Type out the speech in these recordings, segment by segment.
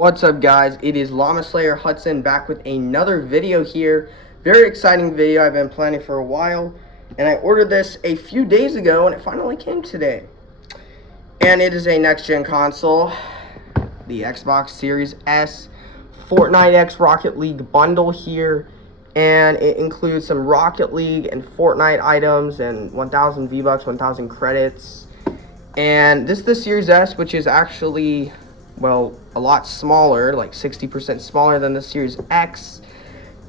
What's up, guys? It is Llama Slayer Hudson back with another video here. Very exciting video I've been planning for a while, and I ordered this a few days ago and it finally came today. And it is a next-gen console, the Xbox Series S Fortnite X Rocket League bundle here, and it includes some Rocket League and Fortnite items and 1,000 V-Bucks, 1,000 credits. And this is the Series S, which is actually, well, a lot smaller, like 60% smaller than the Series X,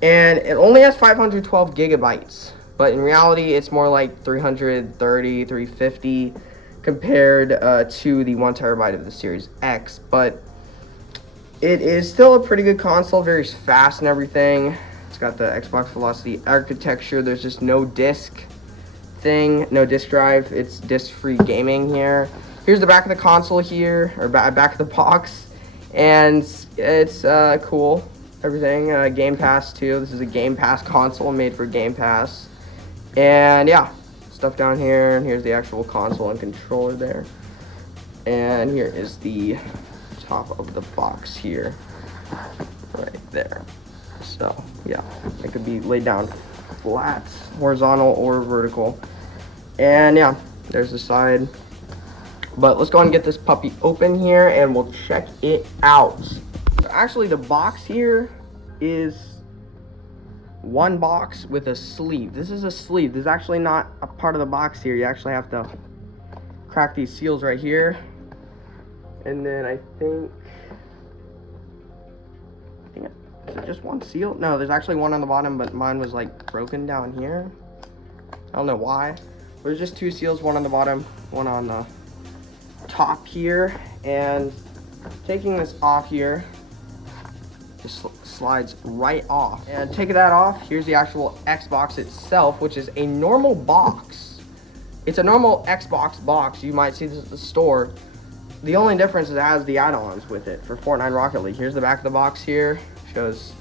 and it only has 512 gigabytes, but in reality it's more like 330, 350 compared to the 1 terabyte of the Series X. But it is still a pretty good console, very fast and everything. It's got the Xbox Velocity architecture. There's just no disc thing, no disc drive. It's disc-free gaming here. Here's the back of the console here, or back of the box, and it's cool, everything. Game Pass too. This is a Game Pass console made for Game Pass. And yeah, stuff down here, and here's the actual console and controller there. And here is the top of the box here, right there. So yeah, it could be laid down flat, horizontal, or vertical. And yeah, there's the side. But let's go ahead and get this puppy open here and we'll check it out. Actually, the box here is one box with a sleeve. This is a sleeve. This is actually not a part of the box here. You actually have to crack these seals right here. And then I think is it just one seal? No, there's actually one on the bottom, but mine was like broken down here. I don't know why. There's just two seals, one on the bottom, one on the top here. And taking this off here just slides right off. And taking that off, here's the actual Xbox itself, which is a normal box. It's a normal Xbox box. You might see this at the store. The only difference is it has the add-ons with it for Fortnite Rocket League. Here's the back of the box here. Shows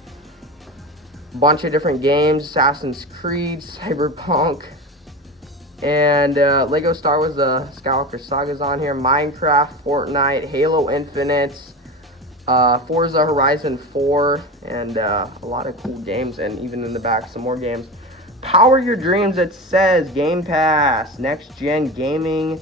a bunch of different games: Assassin's Creed, Cyberpunk, and Lego Star Wars, the Skywalker Saga's on here, Minecraft, Fortnite, Halo Infinite, Forza Horizon 4, and a lot of cool games. And even in the back, some more games. Power your dreams, it says. Game Pass, next gen gaming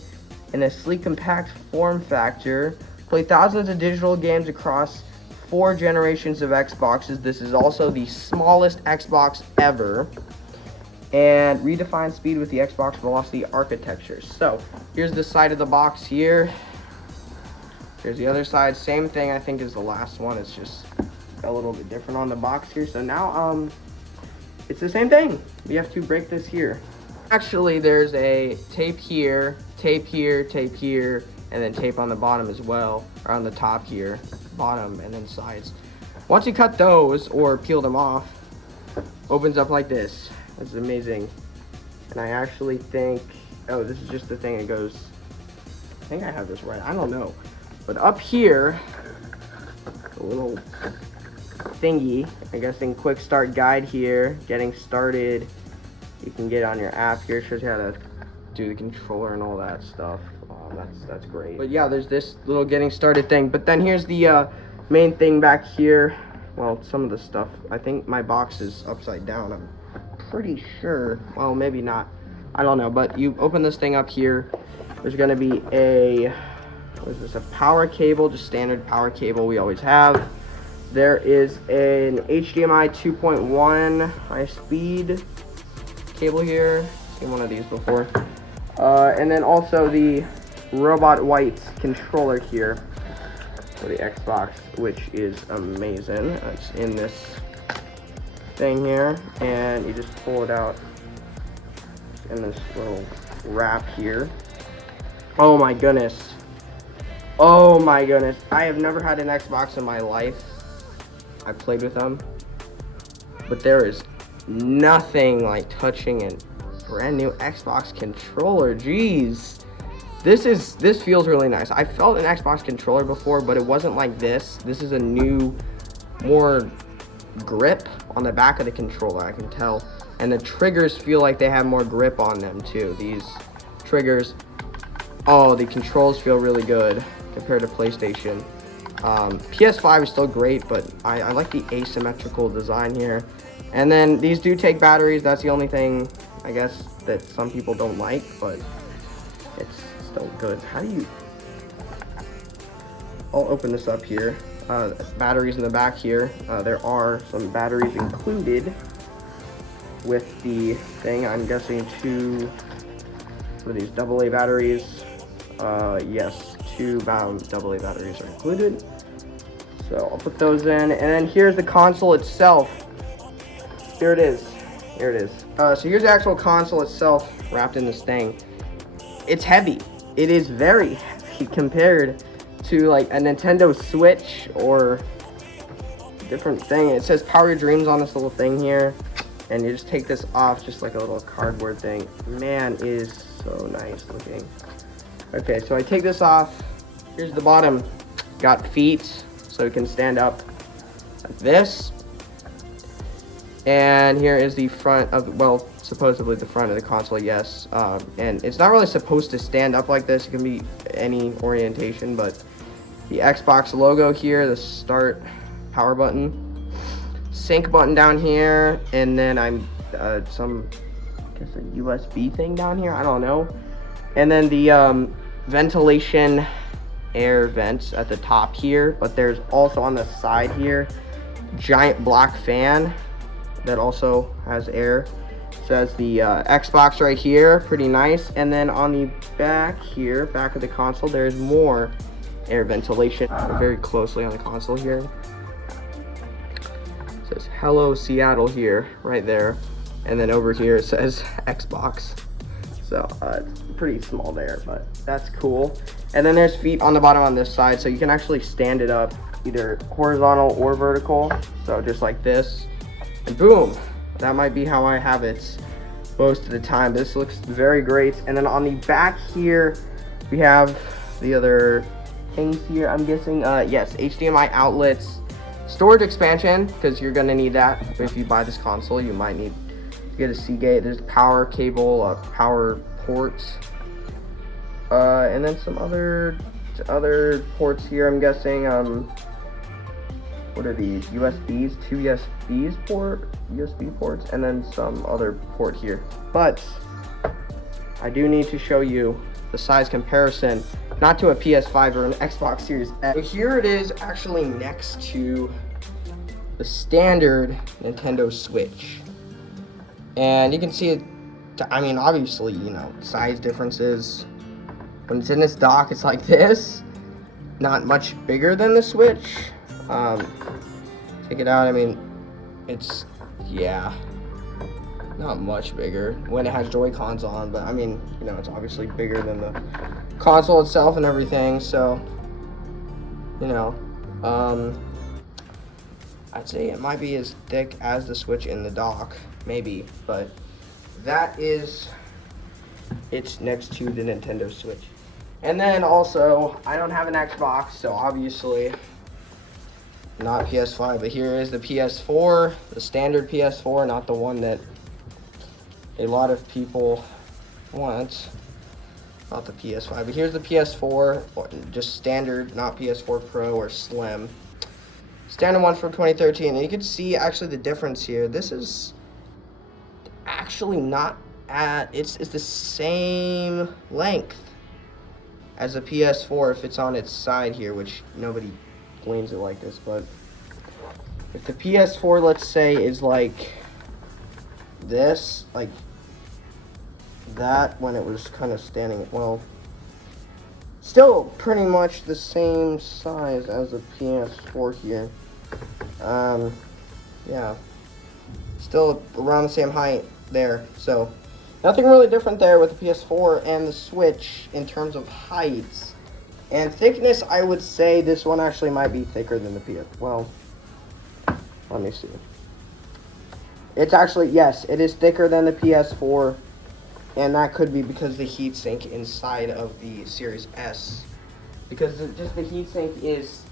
in a sleek, compact form factor. Play thousands of digital games across 4 generations of Xboxes. This is also the smallest Xbox ever. And redefine speed with the Xbox Velocity architecture. So here's the side of the box here. Here's the other side. Same thing, I think, as the last one. It's just a little bit different on the box here. So now it's the same thing. We have to break this here. Actually, there's a tape here, tape here, tape here, and then tape on the bottom as well, or on the top here, bottom, and then sides. Once you cut those or peel them off, opens up like this. This is amazing. And I actually think, oh, this is just the thing that goes, I think I have this right, I don't know. But up here, a little thingy, I guess in quick start guide here, getting started. You can get on your app here, shows you how to do the controller and all that stuff. That's great. But yeah, there's this little getting started thing. But then here's the main thing back here. Well, some of the stuff, I think my box is upside down, I'm pretty sure. Well, maybe not, I don't know. But you open this thing up here, there's gonna be a, what is this, a power cable, just standard power cable we always have. There is an HDMI 2.1 high speed cable here, seen one of these before. And then also the Robot White controller here for the Xbox, which is amazing. It's in this thing here, and you just pull it out in this little wrap here. Oh my goodness. Oh my goodness. I have never had an Xbox in my life. I played with them, but there is nothing like touching a brand new Xbox controller. Jeez. This feels really nice. I felt an Xbox controller before, but it wasn't like this. This is a new, more grip on the back of the controller, I can tell. And the triggers feel like they have more grip on them too. These triggers, oh, the controls feel really good compared to PlayStation. PS5 is still great, but I like the asymmetrical design here. And then these do take batteries. That's the only thing, I guess, that some people don't like, but it's still good. How do you... I'll open this up here. Batteries in the back here. There are some batteries included with the thing. I'm guessing 2 for these AA batteries. Yes, 2 AA batteries are included. So I'll put those in, and then here's the console itself. Here it is. Here it is. So here's the actual console itself wrapped in this thing. It's heavy. It is very heavy compared to like a Nintendo Switch or different thing. It says Power Your Dreams on this little thing here, and you just take this off, just like a little cardboard thing. Man, it is so nice looking. Okay, so I take this off. Here's the bottom. Got feet, so you can stand up like this. And here is the front of, well, supposedly the front of the console, yes. And it's not really supposed to stand up like this. It can be any orientation, but the Xbox logo here, the start power button, sync button down here, and then I'm some, I guess, a USB thing down here, I don't know. And then the ventilation air vents at the top here, but there's also on the side here, giant black fan that also has air. Says the Xbox right here, pretty nice. And then on the back here, back of the console, there's more air ventilation very closely on the console here. It says hello Seattle here, right there. And then over here it says Xbox. So it's pretty small there, but that's cool. And then there's feet on the bottom on this side, so you can actually stand it up either horizontal or vertical. So just like this, and boom, that might be how I have it most of the time. This looks very great. And then on the back here, we have the other things here, I'm guessing. Yes, HDMI outlets, storage expansion, because you're gonna need that. If you buy this console, you might need to get a Seagate. There's power cable, power ports, and then some other ports here, I'm guessing. What are these? USBs, 2 USB ports, and then some other port here. But I do need to show you the size comparison, not to a PS5 or an Xbox Series X. So here it is, actually next to the standard Nintendo Switch. And you can see it, I mean, obviously, you know, size differences. When it's in this dock, it's like this. Not much bigger than the Switch. Take it out, I mean, it's, yeah, not much bigger when it has Joy-Cons on, but I mean, you know, it's obviously bigger than the console itself and everything, so, you know, I'd say it might be as thick as the Switch in the dock, maybe, but that is, it's next to the Nintendo Switch. And then also, I don't have an Xbox, so obviously, not PS5, but here is the PS4, the standard PS4, not the one that a lot of people want, not the PS5, but here's the PS4, just standard, not PS4 Pro or Slim. Standard one from 2013, and you can see actually the difference here. This is actually not at, it's the same length as a PS4 if it's on its side here, which nobody leans it like this, but if the PS4, let's say, is like this, like that when it was kind of standing, well, still pretty much the same size as the PS4 here. Yeah, still around the same height there, so nothing really different there with the PS4 and the Switch in terms of heights. And thickness, I would say this one actually might be thicker than the PS. Well, let me see. It's actually, yes, it is thicker than the PS4. And that could be because the heatsink inside of the Series S. Because just the heatsink is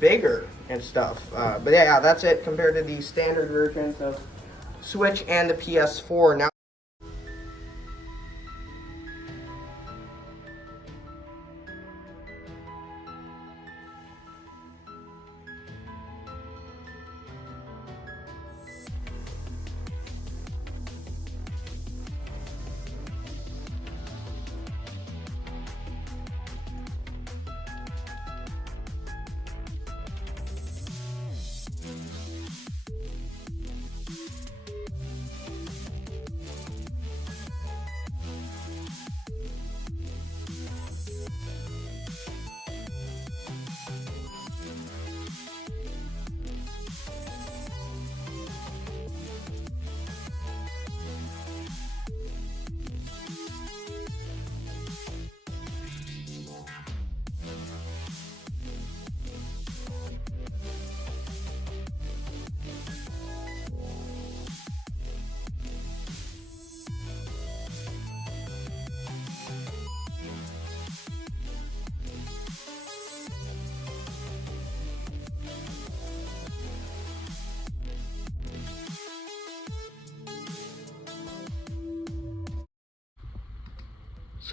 bigger and stuff. But yeah, that's it compared to the standard versions of Switch and the PS4. Now,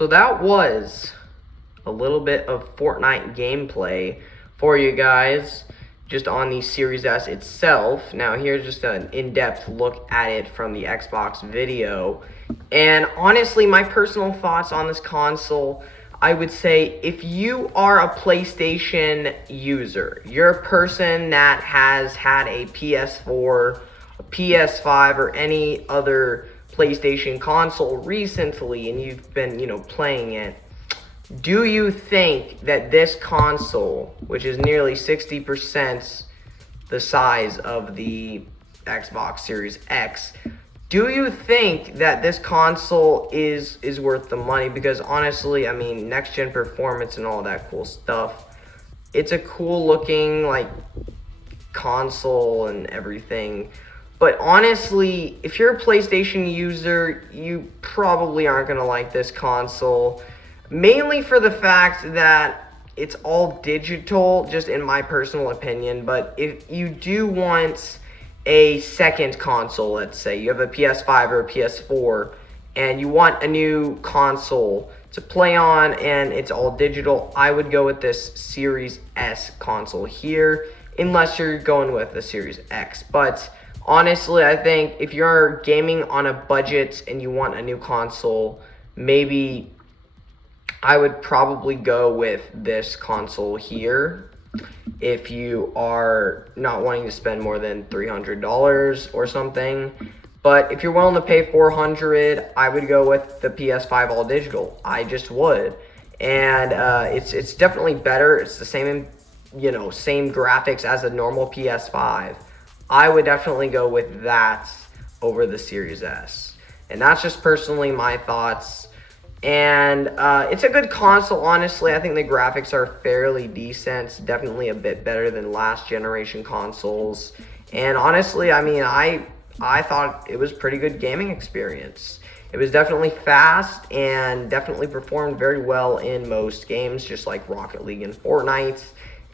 So that was a little bit of Fortnite gameplay for you guys, just on the Series S itself. Now here's just an in-depth look at it from the Xbox video. And honestly, my personal thoughts on this console, I would say if you are a PlayStation user, you're a person that has had a PS4, a PS5, or any other PlayStation console recently, and you've been, playing it, do you think that this console, which is nearly 60% the size of the Xbox Series X, do you think that this console is worth the money? Because honestly, I mean, next gen performance and all that cool stuff, it's a cool looking like console and everything. But honestly, if you're a PlayStation user, you probably aren't gonna like this console. Mainly for the fact that it's all digital, just in my personal opinion. But if you do want a second console, let's say you have a PS5 or a PS4, and you want a new console to play on and it's all digital, I would go with this Series S console here, unless you're going with the Series X. But honestly, I think if you're gaming on a budget and you want a new console, maybe I would probably go with this console here if you are not wanting to spend more than $300 or something. But if you're willing to pay $400, I would go with the PS5 all digital. I just would. And it's definitely better. It's the same, same graphics as a normal PS5. I would definitely go with that over the Series S. And that's just personally my thoughts. And it's a good console, honestly. I think the graphics are fairly decent. Definitely a bit better than last generation consoles. And honestly, I mean, I thought it was pretty good gaming experience. It was definitely fast and definitely performed very well in most games, just like Rocket League and Fortnite.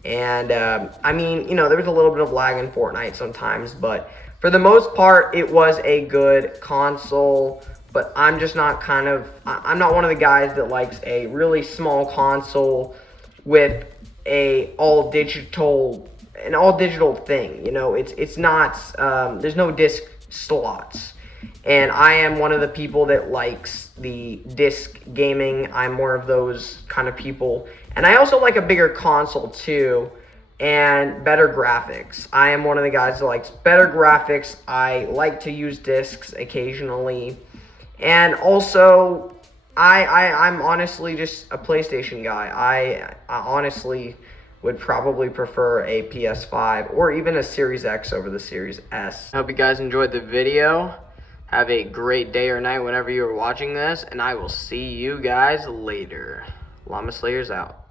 And I mean, there was a little bit of lag in Fortnite sometimes, but for the most part, it was a good console. But I'm just not I'm not one of the guys that likes a really small console with an all digital thing. It's not, there's no disc slots. And I am one of the people that likes the disc gaming. I'm more of those kind of people. And I also like a bigger console too, and better graphics. I am one of the guys that likes better graphics. I like to use discs occasionally. And also, I'm honestly just a PlayStation guy. I honestly would probably prefer a PS5 or even a Series X over the Series S. I hope you guys enjoyed the video. Have a great day or night whenever you're watching this, and I will see you guys later. Llama Slayers out.